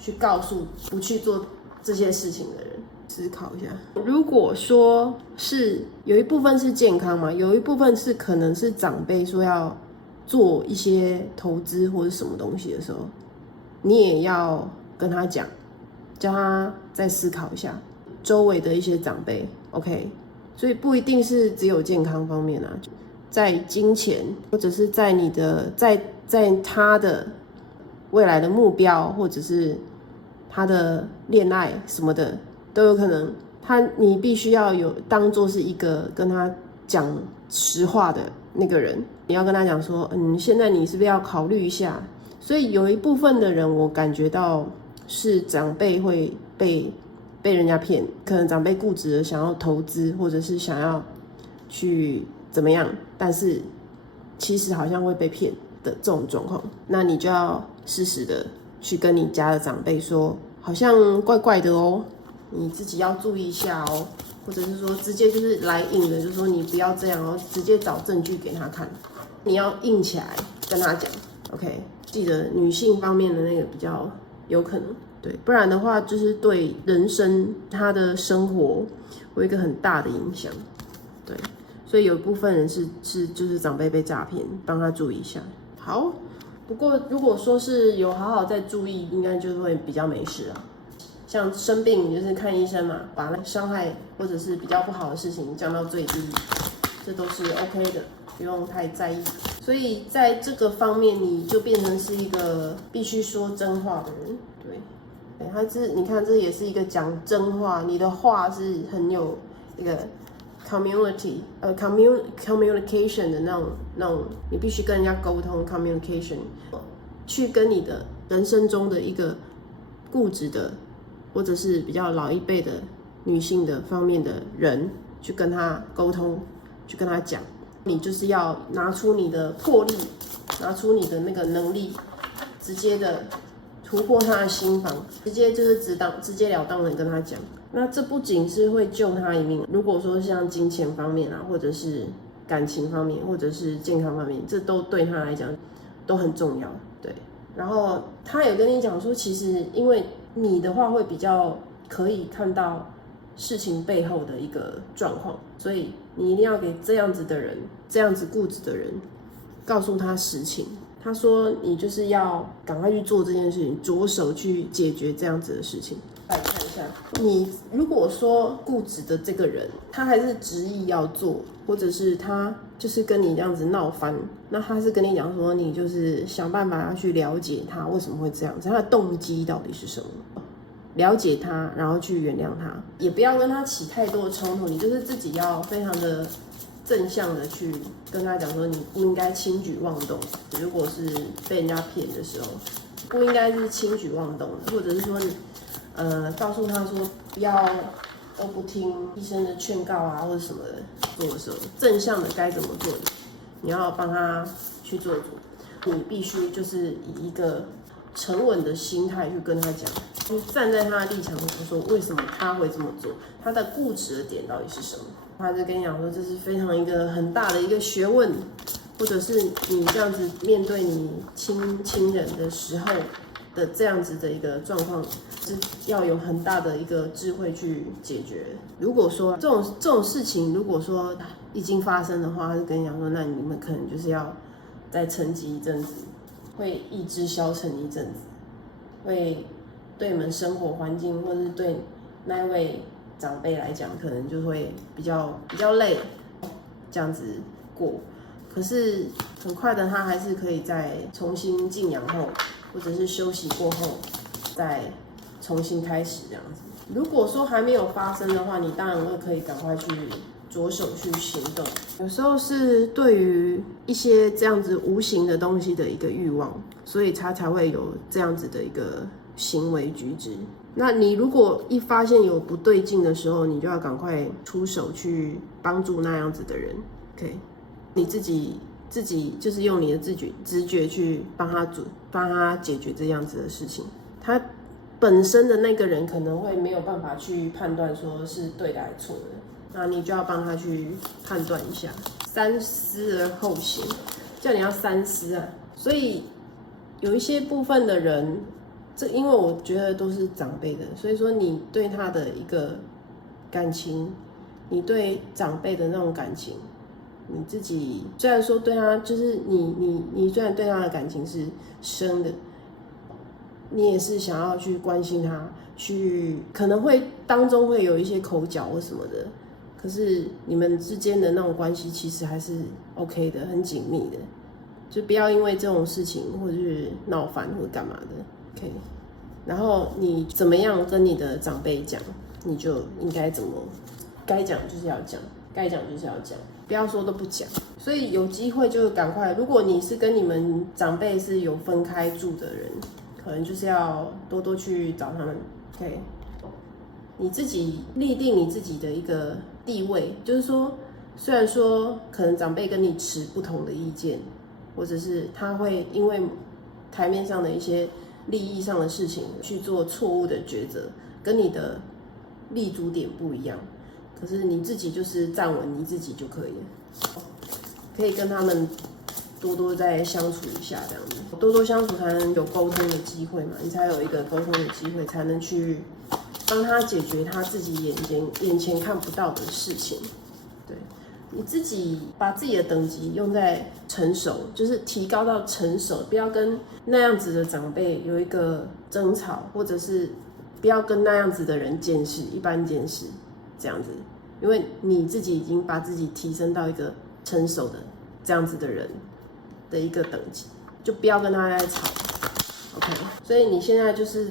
去告诉不去做这些事情的人，思考一下。如果说是有一部分是健康嘛，有一部分是可能是长辈说要做一些投资或者什么东西的时候，你也要跟他讲。叫他再思考一下周围的一些长辈 ，OK， 所以不一定是只有健康方面啊，在金钱或者是在你的在他的未来的目标，或者是他的恋爱什么的都有可能。你必须要有当做是一个跟他讲实话的那个人，你要跟他讲说，现在你是不是要考虑一下？所以有一部分的人，我感觉到。是长辈会被人家骗，可能长辈固执的想要投资，或者是想要去怎么样，但是其实好像会被骗的这种状况，那你就要适时的去跟你家的长辈说，好像怪怪的哦，你自己要注意一下哦，或者是说直接就是来硬的，就是说你不要这样哦，直接找证据给他看，你要硬起来跟他讲 ，OK， 记得女性方面的那个比较。有可能对，不然的话就是对人生他的生活有一个很大的影响，对，所以有一部分人是就是长辈被诈骗，帮他注意一下。好，不过如果说是有好好在注意，应该就会比较没事啊。像生病就是看医生嘛，把那伤害或者是比较不好的事情降到最低，这都是 OK 的，不用太在意。所以在这个方面，你就变成是一个必须说真话的人，对，你看这也是一个讲真话，你的话是很有一个 communication 的那种，你必须跟人家沟通 communication， 去跟你的人生中的一个固执的或者是比较老一辈的女性的方面的人去跟他沟通，去跟他讲。你就是要拿出你的魄力，拿出你的那个能力，直接的突破他的心防，直接了当的跟他讲。那这不仅是会救他一命，如果说像金钱方面啊，或者是感情方面或者是健康方面，这都对他来讲都很重要。对，然后他有跟你讲说，其实因为你的话会比较可以看到事情背后的一个状况，所以你一定要给这样子的人，这样子固执的人，告诉他实情。他说你就是要赶快去做这件事情，着手去解决这样子的事情。来看一下，你如果说固执的这个人，他还是执意要做，或者是他就是跟你这样子闹翻，那他是跟你讲说，你就是想办法要去了解他为什么会这样子，他的动机到底是什么？了解他，然后去原谅他，也不要跟他起太多的冲突，你就是自己要非常的正向的去跟他讲说，你不应该轻举妄动。如果是被人家骗的时候，不应该是轻举妄动的，或者是说你告诉他说不要都不听医生的劝告啊，或者什么的做的时候，正向的该怎么做，你要帮他去做主。你必须就是以一个沉稳的心态去跟他讲，站在他的立场上说为什么他会这么做，他的固执的点到底是什么。他就跟你讲说，这是非常一个很大的一个学问，或者是你这样子面对你亲人的时候的这样子的一个状况，是要有很大的一个智慧去解决。如果说这种事情，如果说已经发生的话，他就跟你讲说，那你们可能就是要再沉寂一阵子，会意志消沉一阵子，会对你们生活环境，或是对那位长辈来讲，可能就会比较累，这样子过。可是很快的，他还是可以再重新静养后，或者是休息过后，再重新开始这样子。如果说还没有发生的话，你当然会可以赶快去着手去行动。有时候是对于一些这样子无形的东西的一个欲望，所以他才会有这样子的一个行为举止。那你如果一发现有不对劲的时候，你就要赶快出手去帮助那样子的人。OK， 你自己就是用你的直觉去帮他解决这样子的事情。他本身的那个人可能会没有办法去判断说是对的还是错的，那你就要帮他去判断一下，三思而后行，叫你要三思啊。所以有一些部分的人，因为我觉得都是长辈的，所以说你对他的一个感情，你对长辈的那种感情，你自己虽然说对他就是你虽然对他的感情是深的，你也是想要去关心他，可能会当中会有一些口角或什么的，可是你们之间的那种关系其实还是 OK 的，很紧密的，就不要因为这种事情或者是闹翻或者干嘛的。OK， 然后你怎么样跟你的长辈讲，你就应该怎么，该讲就是要讲，该讲就是要讲，不要说都不讲。所以有机会就赶快，如果你是跟你们长辈是有分开住的人，可能就是要多多去找他们。OK， 你自己立定你自己的一个地位，就是说，虽然说可能长辈跟你持不同的意见，或者是他会因为台面上的一些利益上的事情去做错误的抉择，跟你的立足点不一样，可是你自己就是站稳你自己就可以了，可以跟他们多多再相处一下，这样子多多相处才能有沟通的机会嘛，你才有一个沟通的机会，才能去帮他解决他自己眼前看不到的事情。对，你自己把自己的等级用在成熟，就是提高到成熟，不要跟那样子的长辈有一个争吵，或者是不要跟那样子的人见识，一般见识这样子，因为你自己已经把自己提升到一个成熟的这样子的人的一个等级，就不要跟他在吵。OK， 所以你现在就是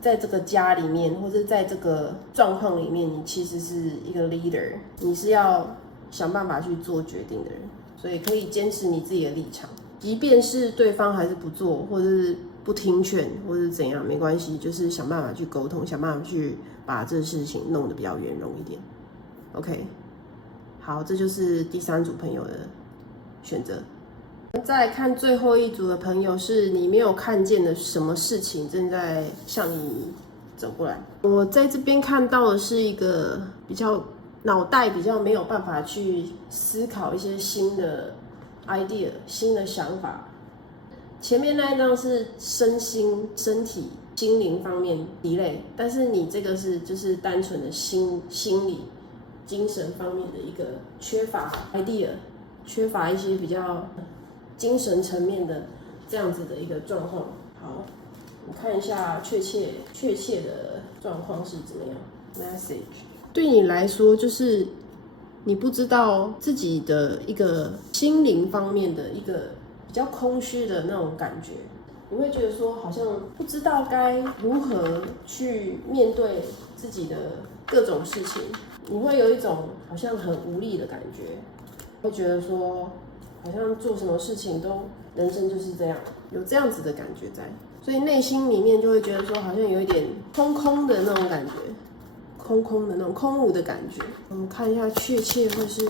在这个家里面，或者在这个状况里面，你其实是一个 leader， 你是要想办法去做决定的人，所以可以坚持你自己的立场，即便是对方还是不做，或者是不听劝，或者是怎样，没关系，就是想办法去沟通，想办法去把这事情弄得比较圆融一点。OK， 好，这就是第三组朋友的选择。再来看最后一组的朋友，是你没有看见的什么事情正在向你走过来。我在这边看到的是一个比较脑袋比较没有办法去思考一些新的 idea、新的想法。前面那一张是身体、心灵方面一类，但是你这个就是单纯的心理、精神方面的一个缺乏 idea， 缺乏一些比较精神层面的这样子的一个状况。好，我看一下确切的状况是怎么样。Message 对你来说，就是你不知道自己的一个心灵方面的一个比较空虚的那种感觉，你会觉得说好像不知道该如何去面对自己的各种事情，你会有一种好像很无力的感觉，会觉得说好像做什么事情都人生就是这样，有这样子的感觉在，所以内心里面就会觉得说好像有一点空空的那种感觉，空空的那种空无的感觉。我们看一下确切会是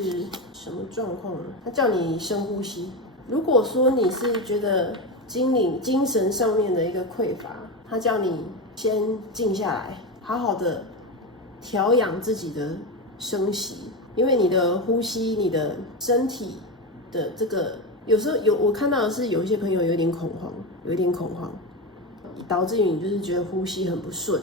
什么状况呢？他叫你深呼吸。如果说你是觉得精神上面的一个匮乏，他叫你先静下来，好好的调养自己的生息，因为你的呼吸、你的身体的这个，有时候我看到的是有一些朋友有点恐慌，导致于你就是觉得呼吸很不顺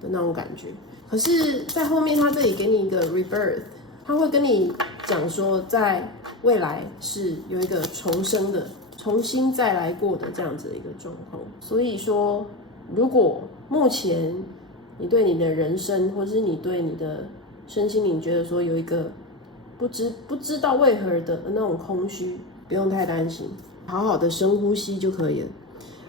的那种感觉。可是，在后面他这里给你一个 rebirth， 他会跟你讲说，在未来是有一个重生的、重新再来过的这样子的一个状况。所以说，如果目前你对你的人生，或者是你对你的身心灵觉得说有一个不知道为何的那种空虚，不用太担心，好好的深呼吸就可以了。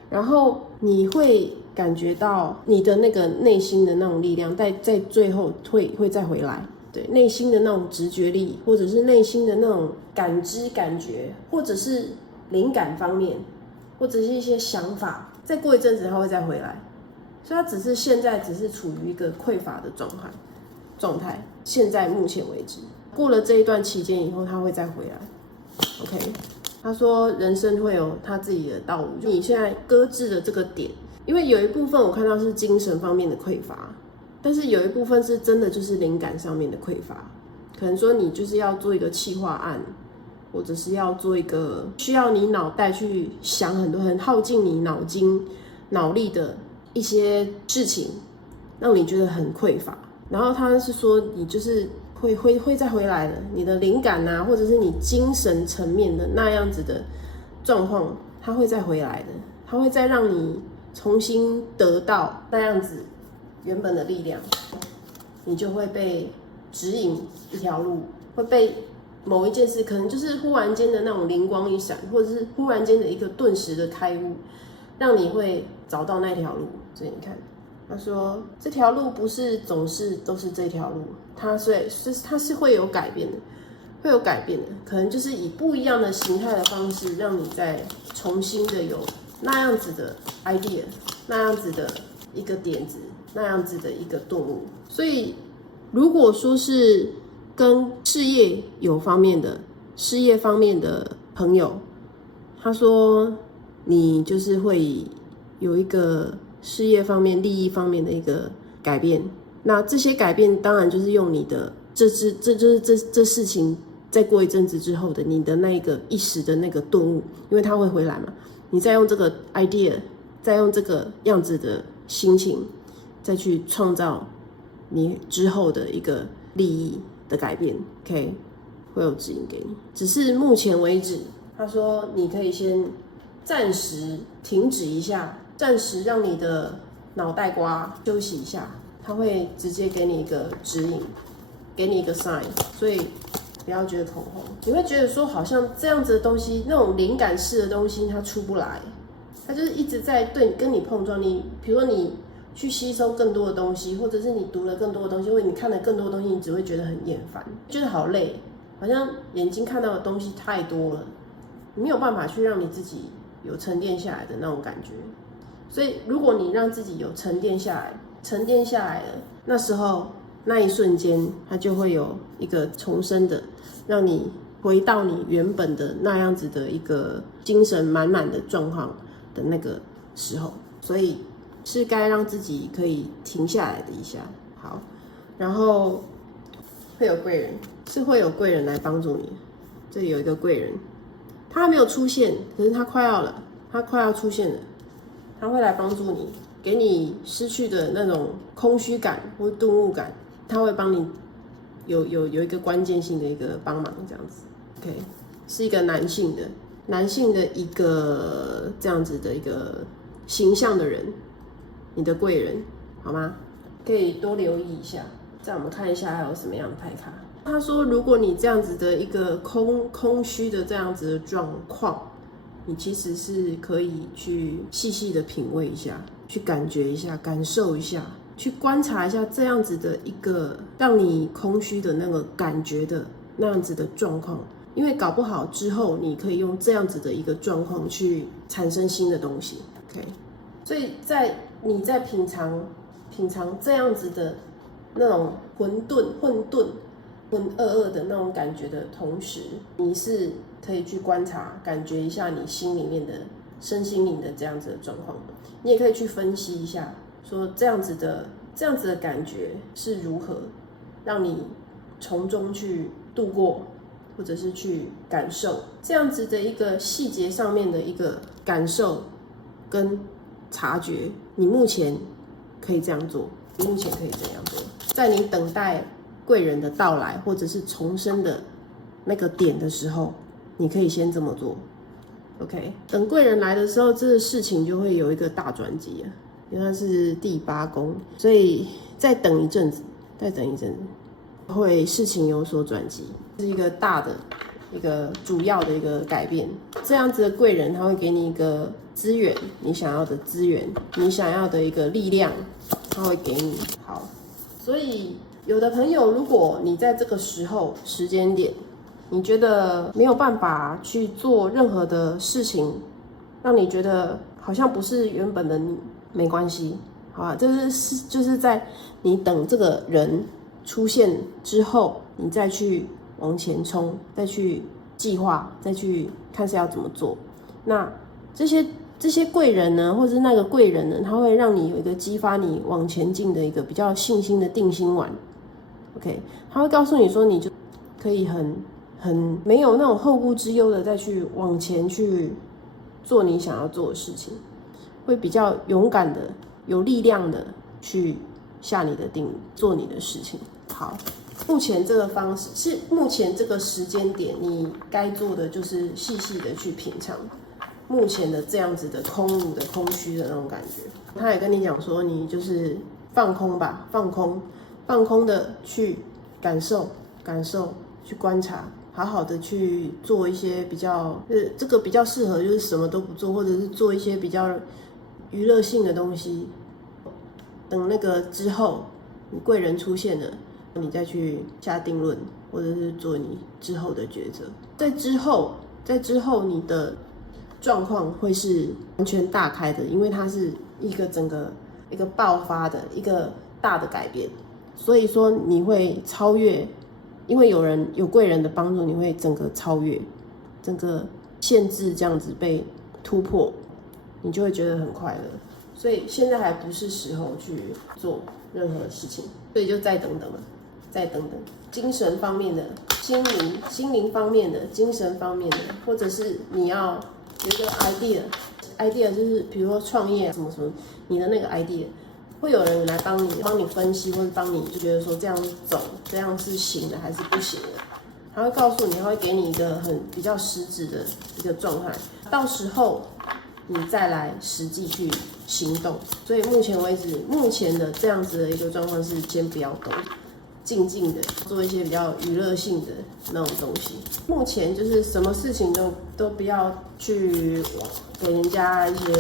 然后你会感觉到你的那个内心的那种力量在最后会再回来，对，内心的那种直觉力，或者是内心的那种感觉，或者是灵感方面，或者是一些想法，再过一阵子它会再回来。所以它现在只是处于一个匮乏的状态，现在目前为止，过了这一段期间以后，它会再回来。OK。他说人生会有他自己的道路，就你现在搁置的这个点，因为有一部分我看到是精神方面的匮乏，但是有一部分是真的就是灵感上面的匮乏，可能说你就是要做一个企划案，或者是要做一个需要你脑袋去想很多很耗尽你脑力的一些事情，让你觉得很匮乏。然后他是说你就是会再回来的，你的灵感啊，或者是你精神层面的那样子的状况，它会再回来的，它会再让你重新得到那样子原本的力量，你就会被指引一条路，会被某一件事，可能就是忽然间的那种灵光一闪，或者是忽然间的一个顿时的开悟，让你会找到那条路。所以你看。他说：“这条路不是总是都是这条路，它是会有改变的，可能就是以不一样的形态的方式，让你再重新的有那样子的 idea， 那样子的一个点子，那样子的一个顿悟。所以，如果说是跟事业方面的朋友，他说你就是会有一个。”事业方面、利益方面的一个改变，那这些改变当然就是用你的这事情，再过一阵子之后的你的那个一时的那个顿悟，因为它会回来嘛。你再用这个 idea， 再用这个样子的心情，再去创造你之后的一个利益的改变 ，OK， 会有指引给你。只是目前为止，他说你可以先暂时停止一下。暂时让你的脑袋瓜休息一下，他会直接给你一个指引，给你一个 sign， 所以不要觉得恐慌。你会觉得说好像这样子的东西，那种灵感式的东西它出不来，它就是一直在跟你碰撞。比如说你去吸收更多的东西，或者是你读了更多的东西，或者你看了更多的东西，你只会觉得很厌烦，觉得好累，好像眼睛看到的东西太多了，你没有办法去让你自己有沉淀下来的那种感觉。所以，如果你让自己有沉淀下来了，那时候那一瞬间，它就会有一个重生的，让你回到你原本的那样子的一个精神满满的状况的那个时候。所以是该让自己可以停下来的一下。好，然后会有贵人，是会有贵人来帮助你。这里有一个贵人，他还没有出现，可是他快要了，他快要出现了，他会来帮助你，给你失去的那种空虚感或顿悟感，他会帮你有一个关键性的一个帮忙，这样子。OK， 是一个男性的一个这样子的一个形象的人，你的贵人，好吗？可以多留意一下。再我们看一下还有什么样的牌卡。他说，如果你这样子的一个空虚的这样子的状况，你其实是可以去细细的品味一下，去感觉一下，感受一下，去观察一下这样子的一个让你空虚的那个感觉的那样子的状况。因为搞不好之后，你可以用这样子的一个状况去产生新的东西。OK， 所以你在品尝这样子的那种混沌的那种感觉的同时，你是可以去观察、感觉一下你心里面的身心灵的这样子的状况。你也可以去分析一下，说这样子的感觉是如何让你从中去度过，或者是去感受这样子的一个细节上面的一个感受跟察觉。你目前可以这样做，你目前可以这样做，在你等待贵人的到来，或者是重生的那个点的时候，你可以先这么做。OK， 等贵人来的时候，这个事情就会有一个大转机了，因为它是第8宫，所以再等一阵子，会事情有所转机，是一个大的、一个主要的一个改变。这样子的贵人，他会给你一个资源，你想要的资源，你想要的一个力量，他会给你。好，所以有的朋友，如果你在这个时间点，你觉得没有办法去做任何的事情，让你觉得好像不是原本的你，没关系，好吧？就是在你等这个人出现之后，你再去往前冲，再去计划，再去看是要怎么做。那这些贵人呢，或者是那个贵人呢，他会让你有一个激发你往前进的一个比较信心的定心丸。OK， 他会告诉你说，你就可以很没有那种后顾之忧的再去往前去做你想要做的事情，会比较勇敢的、有力量的去下你的定义，做你的事情。好，目前这个方式是目前这个时间点，你该做的就是细细的去品尝目前的这样子的空无的空虚的那种感觉。他也跟你讲说，你就是放空吧，放空的去感受，去观察，好好的去做一些比较，这个比较适合就是什么都不做，或者是做一些比较娱乐性的东西。等那个之后，你贵人出现了，你再去下定论，或者是做你之后的抉择。在之后，你的状况会是完全大开的，因为它是一个整个一个爆发的一个大的改变。所以说你会超越，因为有贵人的帮助，你会整个超越，整个限制这样子被突破，你就会觉得很快乐。所以现在还不是时候去做任何事情，所以就再等等了，再等等。精神方面的、心灵方面的、精神方面的，或者是你要有一个 idea 就是比如说创业什么什么，你的那个 idea。会有人来帮你分析，或者帮你就觉得说这样走，这样是行的还是不行的。他会告诉你，他会给你一个比较实质的一个状态，到时候你再来实际去行动。所以目前为止，目前的这样子的一个状况是先不要动，静静的做一些比较娱乐性的那种东西。目前就是什么事情都不要去给人家一些，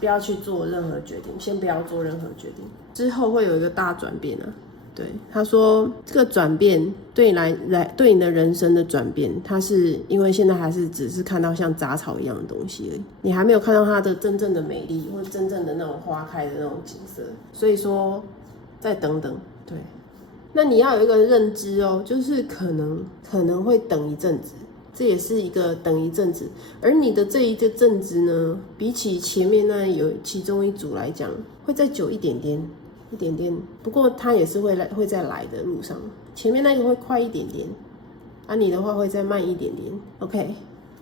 不要去做任何决定，先不要做任何决定。之后会有一个大转变啊。对，他说这个转变对你的人生的转变，它是因为现在还是只是看到像杂草一样的东西而已，你还没有看到它的真正的美丽，或真正的那种花开的那种景色。所以说，再等等，对。那你要有一个认知哦，就是可能会等一阵子，这也是一个等一阵子。而你的这一个阵子呢，比起前面那有其中一组来讲，会再久一点点。不过它也是会再来的路上。前面那个会快一点点，你的话会再慢一点点。OK，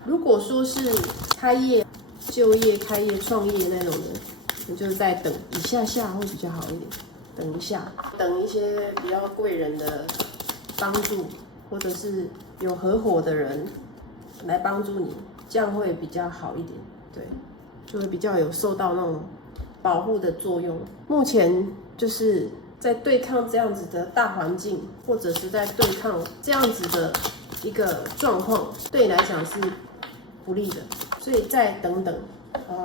如果说是开业、就业、开业、创业那种的，你就再等一下下会比较好一点。等一下，等一些比较贵人的帮助，或者是有合伙的人来帮助你，这样会比较好一点。对，就会比较有受到那种保护的作用。目前就是在对抗这样子的大环境，或者是在对抗这样子的一个状况，对你来讲是不利的，所以再等等。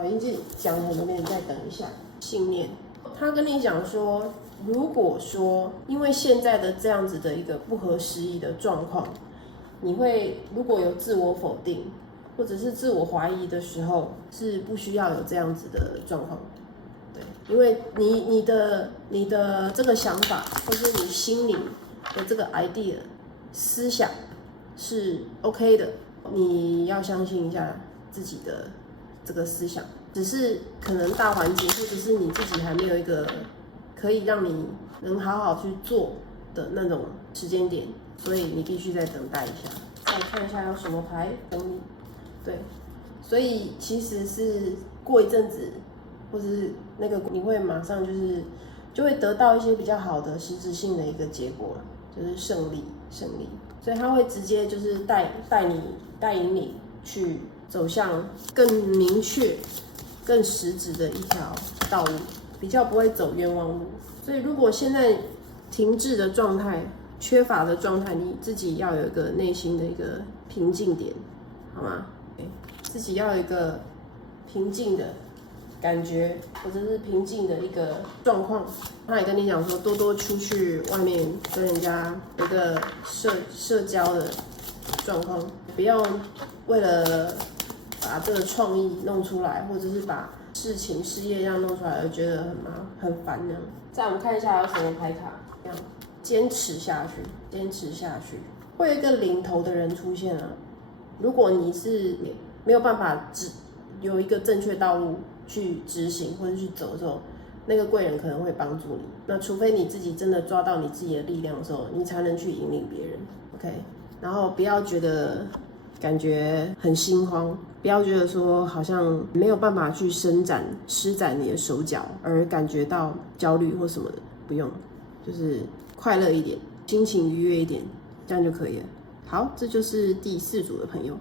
已经讲了很多遍，再等一下。信念，他跟你讲说，如果说因为现在的这样子的一个不合时宜的状况，你会如果有自我否定或者是自我怀疑的时候，是不需要有这样子的状况。对，因为你的这个想法，或是你心灵的这个 idea 思想是 OK 的，你要相信一下自己的这个思想，只是可能大环境或者是你自己还没有一个可以让你能好好去做的那种时间点，所以你必须再等待一下。再看一下有什么牌等你。对，所以其实是过一阵子，或者是那个你会马上就会得到一些比较好的实质性的一个结果，就是胜利。所以他会直接就是带引你去走向更明确、更实质的一条道路，比较不会走冤枉路。所以如果现在停滞的状态、缺乏的状态，你自己要有一个内心的一个平静点，好吗？自己要有一个平静的感觉，或者是平静的一个状况。他也跟你讲说，多多出去外面跟人家有一个社交的状况，不要为了把这个创意弄出来，或者是把事情事业这样弄出来，而觉得很烦那样。再我们看一下有什么牌卡，这样坚持下去，会有一个领头的人出现啊。如果你是没有办法有一个正确道路去执行或者去走的时候，那个贵人可能会帮助你。那除非你自己真的抓到你自己的力量的时候，你才能去引领别人。OK， 然后不要觉得感觉很心慌，不要觉得说好像没有办法去施展你的手脚而感觉到焦虑或什么的，不用，就是快乐一点，心情愉悦一点，这样就可以了。好，这就是第4组的朋友。